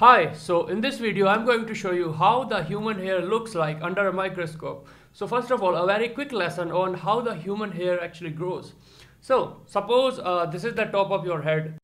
Hi, so in this video I'm going to show you how the human hair looks like under a microscope. So first of all, a very quick lesson on how the human hair actually grows. So suppose this is the top of your head,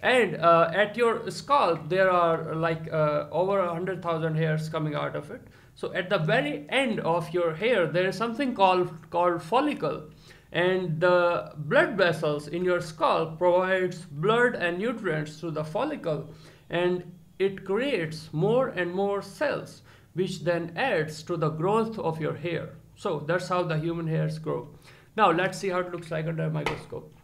and at your scalp there are like over 100,000 hairs coming out of it. So at the very end of your hair there is something called follicle, and the blood vessels in your scalp provides blood and nutrients to the follicle, and it creates more and more cells, which then adds to the growth of your hair. So that's how the human hairs grow. Now let's see how it looks like under a microscope.